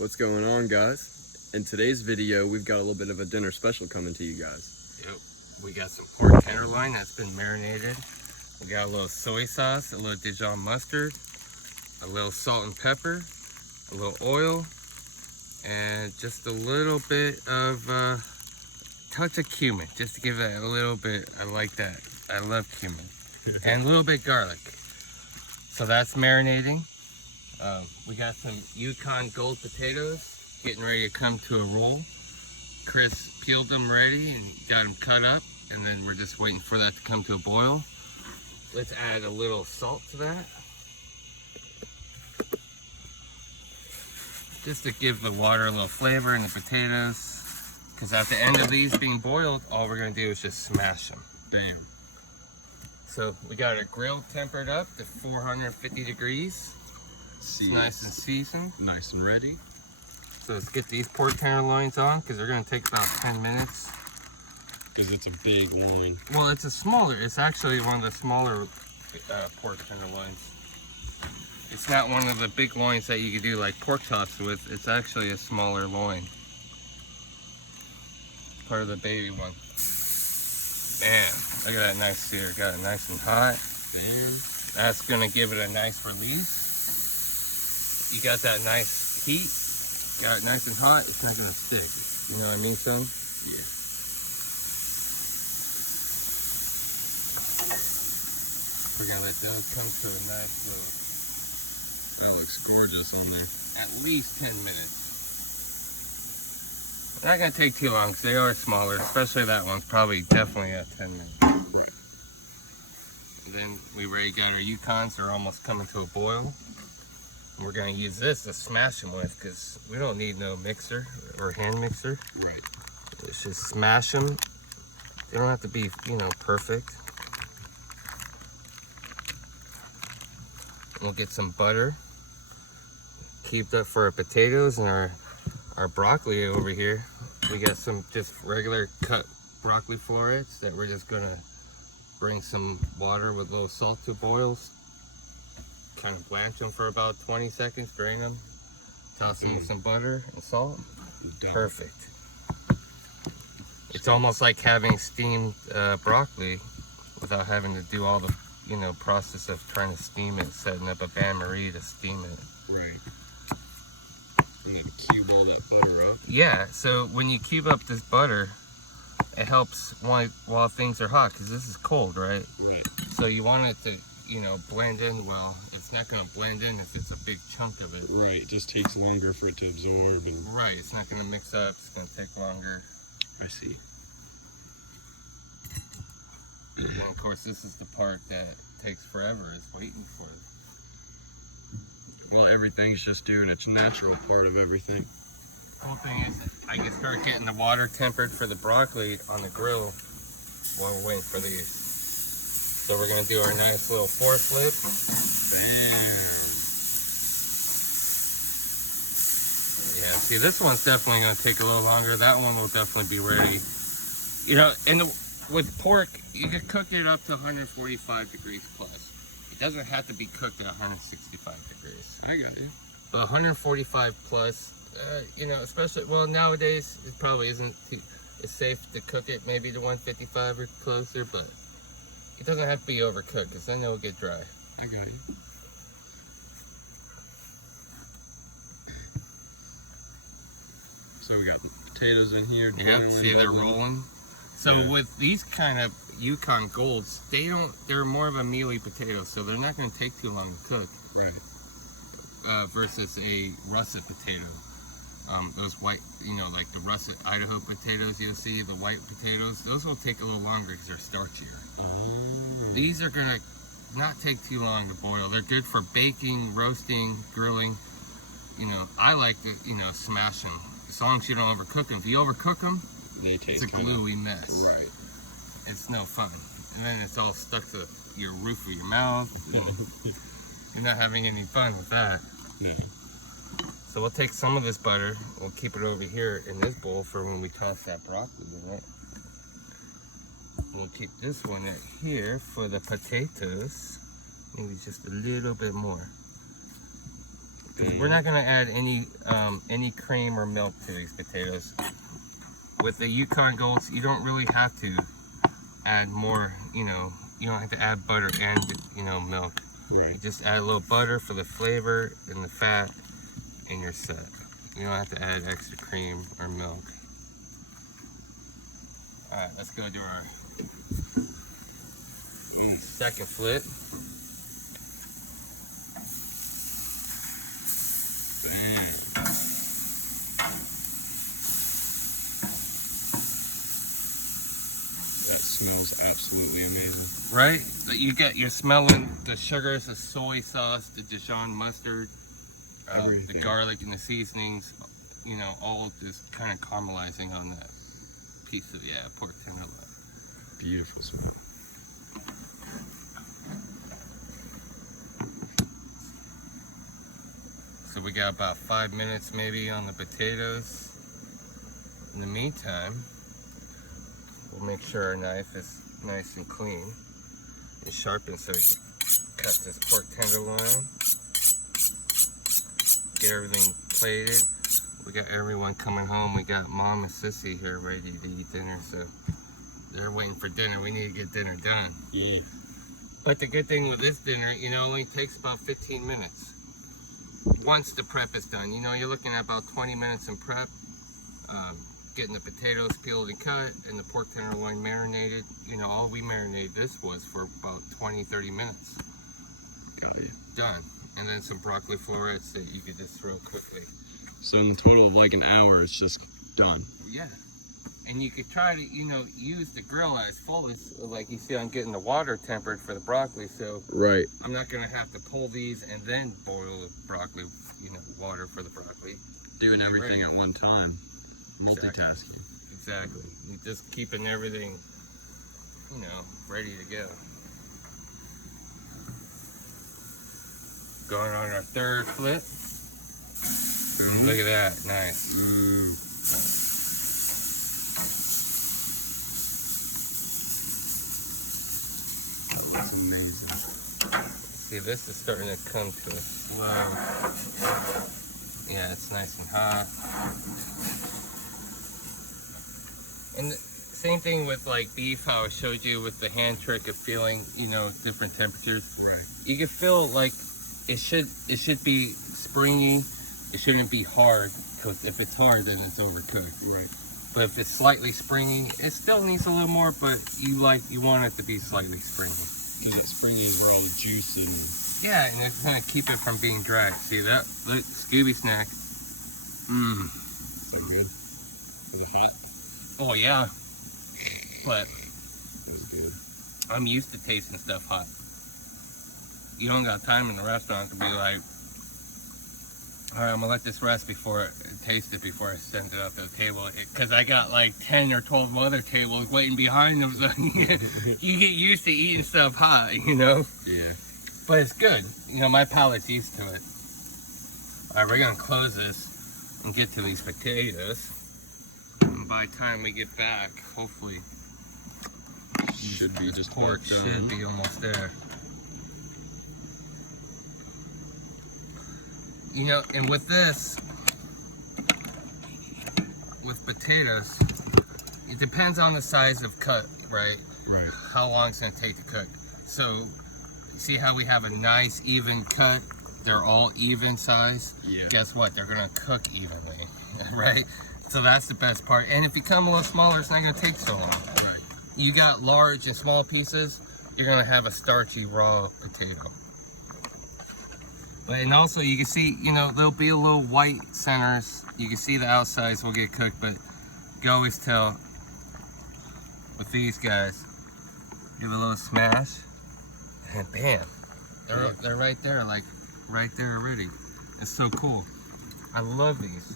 What's going on, guys? In today's video, we've got a little bit of a dinner special coming to you guys. Yep, we got some pork tenderloin that's been marinated. We got a little soy sauce, a little Dijon mustard, a little salt and pepper, a little oil, and just a little bit of touch of cumin, just to give it a little bit. I like that. I love cumin. And a little bit garlic. So that's marinating. We got some Yukon Gold potatoes getting ready to come to a roll. Chris peeled them ready and got them cut up, and then we're just waiting for that to come to a boil. Let's add a little salt to that, just to give the water a little flavor in the potatoes, because at the end of these being boiled, all we're going to do is just smash them. Bam. So we got our grill tempered up to 450 degrees. It's nice and seasoned. Nice and ready. So let's get these pork tenderloins on, because they're going to take about 10 minutes. Because it's a big loin. Well, it's actually one of the smaller pork tenderloins. It's not one of the big loins that you could do like pork chops with. It's actually a smaller loin. Part of the baby one. Man, look at that nice sear. Got it nice and hot. That's gonna give it a nice release. You got that nice heat. Got it nice and hot. It's not gonna stick. You know what I mean, son? Yeah. We're gonna let those come to a nice little. That looks gorgeous on there. At least 10 minutes. Not gonna take too long because they are smaller, especially that one's probably definitely at 10 minutes. Right. And then we already got our Yukons, they're almost coming to a boil. And we're gonna use this to smash them with, because we don't need no mixer or hand mixer. Right. Let's just smash them. They don't have to be, perfect. And we'll get some butter. Keep that for our potatoes and our broccoli over here. We got some just regular cut broccoli florets that we're just gonna bring some water with a little salt to boils. Kind of blanch them for about 20 seconds, drain them, toss them with some butter and salt. Perfect. It's almost like having steamed broccoli without having to do all the process of trying to steam it, setting up a bain-marie to steam it. Right. You gotta cube all that butter up. Yeah, so when you cube up this butter, it helps while things are hot, because this is cold, right? Right. So you want it to, blend in well. It's not going to blend in if it's a big chunk of it. Right. It just takes longer for it to absorb. And Right, it's not going to mix up. It's going to take longer. I see. And of course, this is the part that takes forever, is waiting for it. Well, everything's just doing its natural part of everything. Whole thing is, I can start getting the water tempered for the broccoli on the grill while we're waiting for these. So we're gonna do our nice little force flip. Yeah, see, this one's definitely gonna take a little longer. That one will definitely be ready. And with pork, you can cook it up to 145 degrees plus. It doesn't have to be cooked at 165 degrees. I got you. But 145 plus, especially, well, nowadays, it probably isn't it's safe to cook it maybe to 155 or closer, but it doesn't have to be overcooked, because then it'll get dry. I got you. So we got potatoes in here. Yep, see, they're rolling. So with these kind of Yukon Golds, they're more of a mealy potato, so they're not going to take too long to cook. Right. Versus a russet potato. Those white, like the russet Idaho potatoes you'll see, the white potatoes, those will take a little longer because they're starchier. Oh. These are gonna not take too long to boil. They're good for baking, roasting, grilling. I like to, smash them. As long as you don't overcook them. If you overcook them, it's a gluey mess. Right. It's no fun. And then it's all stuck to your roof of your mouth. You're not having any fun with that. No. So we'll take some of this butter, we'll keep it over here in this bowl for when we toss that broccoli in it. We'll keep this one right here for the potatoes. Maybe just a little bit more. We're not gonna add any cream or milk to these potatoes. With the Yukon Golds, you don't really have to add more, you don't have to add butter and, milk. Right. You just add a little butter for the flavor and the fat, and you're set. You don't have to add extra cream or milk. All right, let's go do our second flip. Bam. That smells absolutely amazing. Right? You're smelling the sugars, the soy sauce, the Dijon mustard, the garlic and the seasonings, all just kind of caramelizing on that piece of, pork tenderloin. Beautiful smell. So we got about 5 minutes maybe on the potatoes. In the meantime, we'll make sure our knife is nice and clean and sharpened so we can cut this pork tenderloin. Get everything plated. We got everyone coming home. We got Mom and Sissy here ready to eat dinner, so they're waiting for dinner. We need to get dinner done. Yeah. But the good thing with this dinner, it only takes about 15 minutes. Once the prep is done, you're looking at about 20 minutes in prep. Getting the potatoes peeled and cut and the pork tenderloin marinated. All we marinated this was for about 20-30 minutes. Got it. Done. And then some broccoli florets that you could just throw quickly. So in the total of like an hour, it's just done. Yeah. And you could try to, use the grill as full as, like you see, I'm getting the water tempered for the broccoli, so Right. I'm not going to have to pull these and then boil the broccoli, water for the broccoli. Doing everything at one time. Multitasking. Exactly. You're just keeping everything, ready to go. Going on our third flip. Look at that. Nice. That's amazing. See, this is starting to come to a slow. Yeah, it's nice and hot. And the same thing with like beef, how I showed you with the hand trick of feeling, different temperatures. Right. You can feel like it should be springy. It shouldn't be hard, because if it's hard, then it's overcooked. Right. But if it's slightly springy, it still needs a little more, but you want it to be slightly springy. Because it's springy and all the juice and... Yeah, and it's gonna keep it from being dry. See that? Look, Scooby snack. So good. Was it hot? Oh yeah. But It was good. I'm used to tasting stuff hot. You don't got time in the restaurant to be like, all right, I'm gonna let this rest taste it before I send it up to the table. Because I got like 10 or 12 other tables waiting behind them. So you get used to eating stuff hot, Yeah. But it's good. My palate's used to it. All right, we're gonna close this and get to these potatoes. And by the time we get back, hopefully, Should be just pork about should done. be almost there. And with this, with potatoes, it depends on the size of cut, right? Right. How long it's gonna take to cook. So, see how we have a nice even cut? They're all even size. Yeah. Guess what? They're gonna cook evenly, right? So that's the best part. And if you come a little smaller, it's not gonna take so long. Right. You got large and small pieces, you're gonna have a starchy raw potato. And also you can see, there'll be a little white centers. You can see the outsides will get cooked, but you can always tell with these guys. Give a little smash, and bam, they're right there, like right there already. It's so cool. I love these.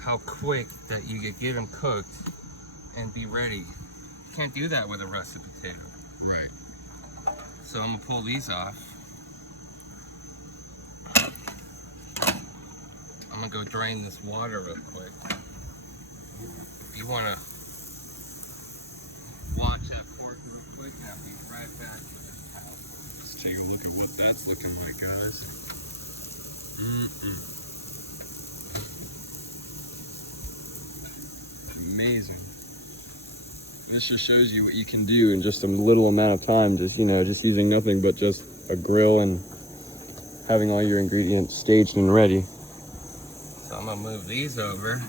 How quick that you could get them cooked and be ready. You can't do that with a russet potato. Right. So I'm gonna pull these off. I'm gonna go drain this water real quick. If you wanna watch that pork real quick, and I'll be right back with this house. Let's take a look at what that's looking like, guys. Amazing. This just shows you what you can do in just a little amount of time. Just, you know, just using nothing but just a grill and having all your ingredients staged and ready. So I'm gonna move these over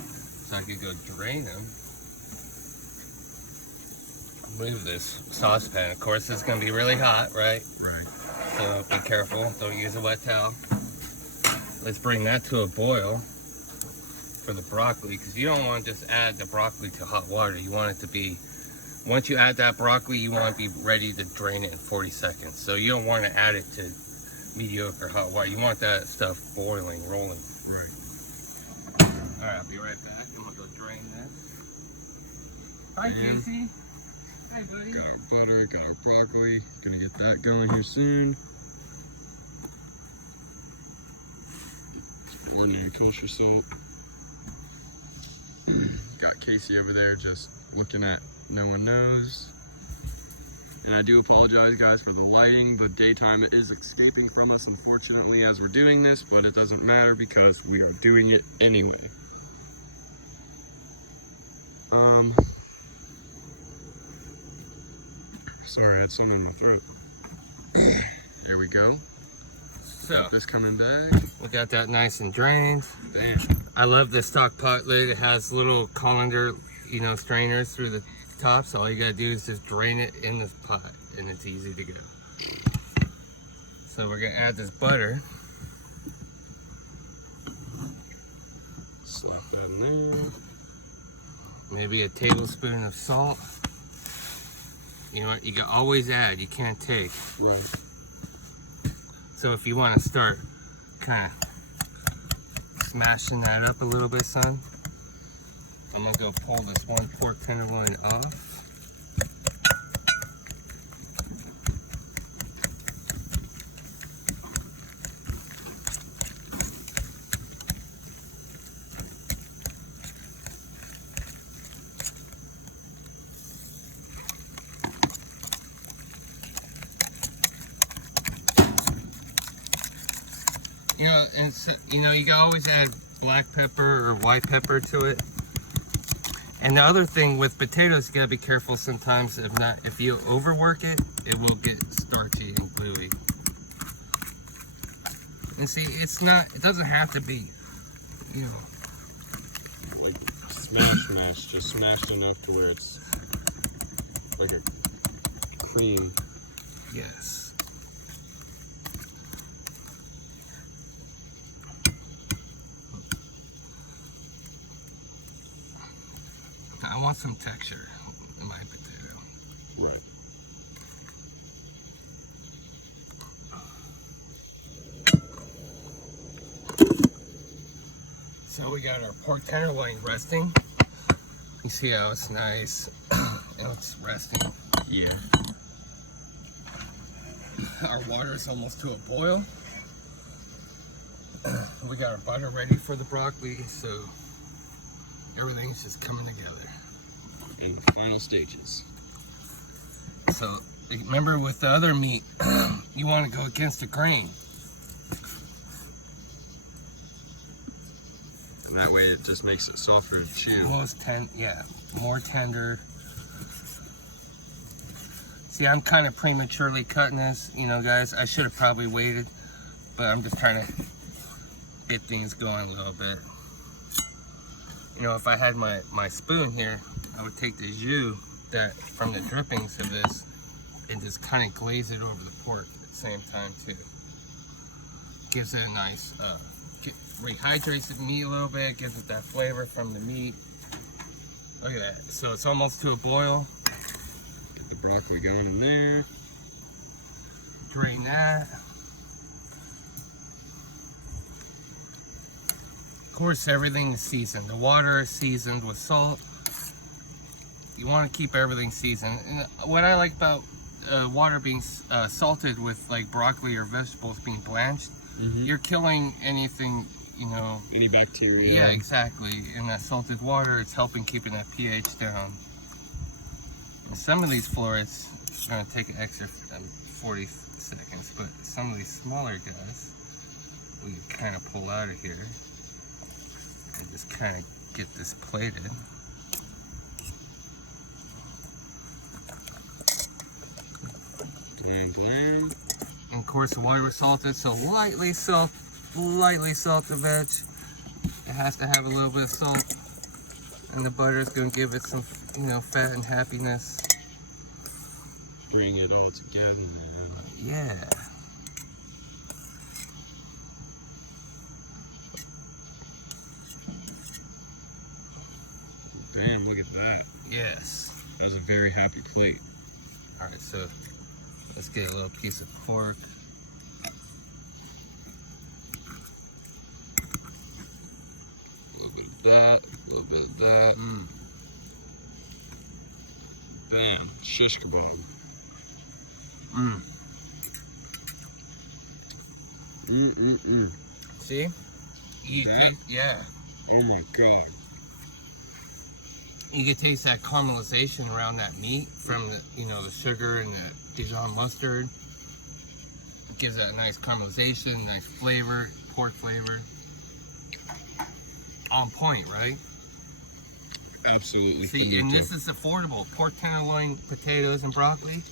so I could go drain them. Move this saucepan. Of course, it's gonna be really hot, right? Right. So be careful. Don't use a wet towel. Let's bring that to a boil for the broccoli, because you don't want to just add the broccoli to hot water. You want it to be, once you add that broccoli, you want to be ready to drain it in 40 seconds. So you don't want to add it to mediocre hot water. You want that stuff boiling, rolling. Right. All right, I'll be right back. I'm gonna go drain this. Hi, Casey. Hi, buddy. Got our butter, got our broccoli. Gonna get that going here soon. Ordinary kosher salt. Got Casey over there just looking at no one knows. And I do apologize, guys, for the lighting. The daytime is escaping from us, unfortunately, as we're doing this, but it doesn't matter because we are doing it anyway. Sorry, I had something in my throat. There we go. So, Got this coming back. we got that nice and drained. Damn. I love this stock pot lid. It has little colander, you know, strainers through the top. So all you gotta do is just drain it in this pot, and it's easy to go. So we're gonna add this butter. Slap that in there. Maybe a tablespoon of salt. You know what? You can always add. You can't take. Right. So if you want to start kind of smashing that up a little bit, son, I'm gonna go pull this one pork tenderloin off. You know, and so, you know, you can always add black pepper or white pepper to it. And the other thing with potatoes, you gotta be careful sometimes. If you overwork it, it will get starchy and gluey. And see, it doesn't have to be, you know, Like smash, just smashed enough to where it's like a cream. yes. I want some texture in my potato. Right. So we got our pork tenderloin resting. You see how it's nice and it's resting. Yeah. Our water is almost to a boil. We got our butter ready for the broccoli, so everything's just coming together. In the final stages. So remember, with the other meat, you want to go against the grain. And that way it just makes it softer to chew. More tender. See, I'm kind of prematurely cutting this, you know, guys. I should have probably waited, but I'm just trying to get things going a little bit. You know, if I had my spoon here, I would take the jus that from the drippings of this and just kind of glaze it over the pork at the same time too. Gives it a nice, rehydrates the meat a little bit, gives it that flavor from the meat. Look at that. So it's almost to a boil. Get the broccoli going in there. Drain that. Of course, everything is seasoned. The water is seasoned with salt. You want to keep everything seasoned. And what I like about water being salted with like broccoli or vegetables being blanched, you're killing anything, you know. Any bacteria. Yeah, exactly. In that salted water, it's helping keeping that pH down. And some of these florets are going to take an extra 40 seconds, but some of these smaller guys, we can kind of pull out of here and just kind of get this plated. Blam, blam. And of course, the water was salted, so lightly salt the veg. It has to have a little bit of salt, and the butter is going to give it some, you know, fat and happiness. Bring it all together, man. Yeah. Damn, look at that. Yes. That was a very happy plate. All right, so let's get a little piece of pork. A little bit of that, a little bit of that. Bam, shish kebab. See? Yeah. Oh my god. You can taste that caramelization around that meat from the, you know, the sugar and the Dijon mustard. It gives that nice caramelization, nice flavor, pork flavor. On point, right? Absolutely. See, and this is affordable. Pork tenderloin, potatoes, and broccoli.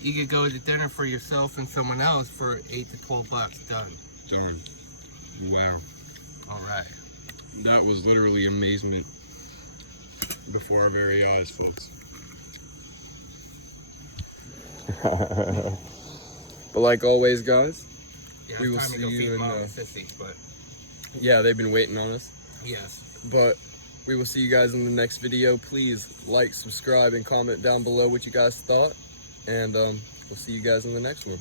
You could go to dinner for yourself and someone else for $8 to $12. Done. Done. Wow. All right. That was literally amazement before our very eyes, folks. But like always, guys, Yeah, we will it's time see to go you feed in Mom the... and Sissy, but Yeah, they've been waiting on us. yes. But we will see you guys in the next video. Please like, subscribe, and comment down below what you guys thought. And we'll see you guys in the next one.